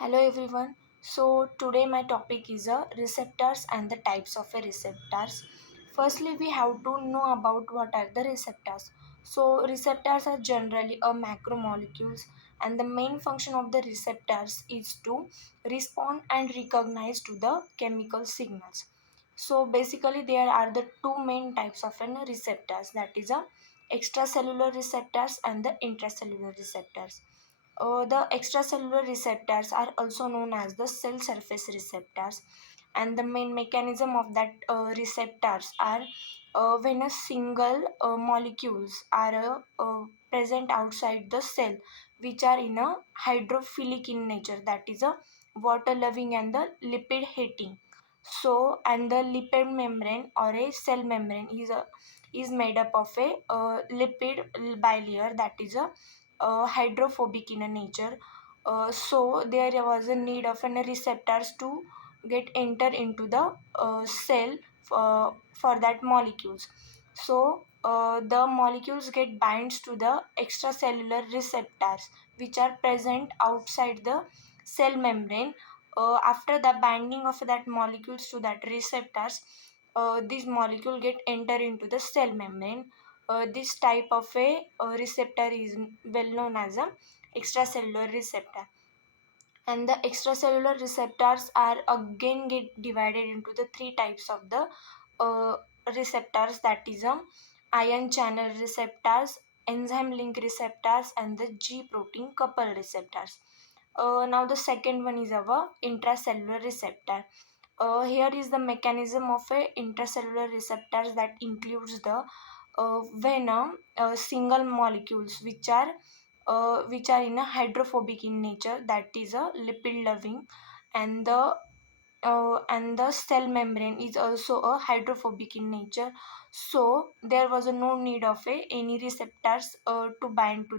Hello everyone. So today my topic is receptors and the types of receptors. Firstly, we have to know about what are the receptors. So receptors are generally a macromolecules, and the main function of the receptors is to respond and recognize to the chemical signals. So basically there are the two main types of receptors, that is a extracellular receptors and the intracellular receptors. The extracellular receptors are also known as the cell surface receptors, and the main mechanism of that receptors are when a single molecules are present outside the cell, which are in a hydrophilic in nature, that is a water loving and the lipid hating. So, and the lipid membrane or a cell membrane is made up of a lipid bilayer, that is a hydrophobic in a nature. So there was a need of an receptors to get enter into the cell for that molecules. So the molecules get binds to the extracellular receptors, which are present outside the cell membrane. After the binding of that molecules to that receptors, this molecule get enter into the cell membrane. This type of a receptor is well known as a extracellular receptor, and the extracellular receptors are again get divided into the three types of the uh, receptors, that is ion channel receptors, enzyme link receptors, and the G protein couple receptors. Now the second one is our intracellular receptor. Here is the mechanism of a intracellular receptors, that includes the venom single molecules which are in a hydrophobic in nature, that is a lipid loving, and the cell membrane is also a hydrophobic in nature. So there was no need of any receptors to bind to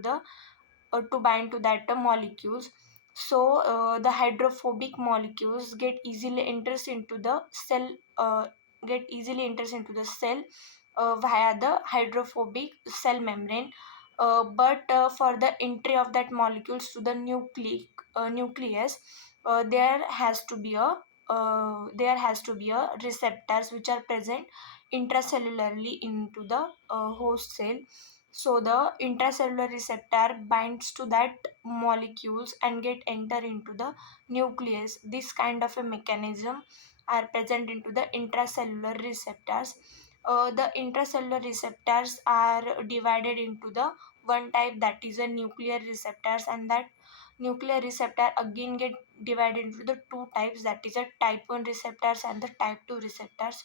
that molecules. So the hydrophobic molecules get easily enters into the cell via the hydrophobic cell membrane. But for the entry of that molecules to the nucleus, there has to be a receptors which are present intracellularly into the host cell. So the intracellular receptor binds to that molecules and get enter into the nucleus. This kind of a mechanism are present into the intracellular receptors. The intracellular receptors are divided into the one type, that is a nuclear receptors, and that nuclear receptor again get divided into the two types, that is a type 1 receptors and the type 2 receptors.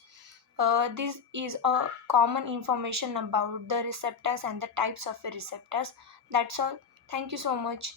This is a common information about the receptors and the types of receptors. That's all. Thank you so much.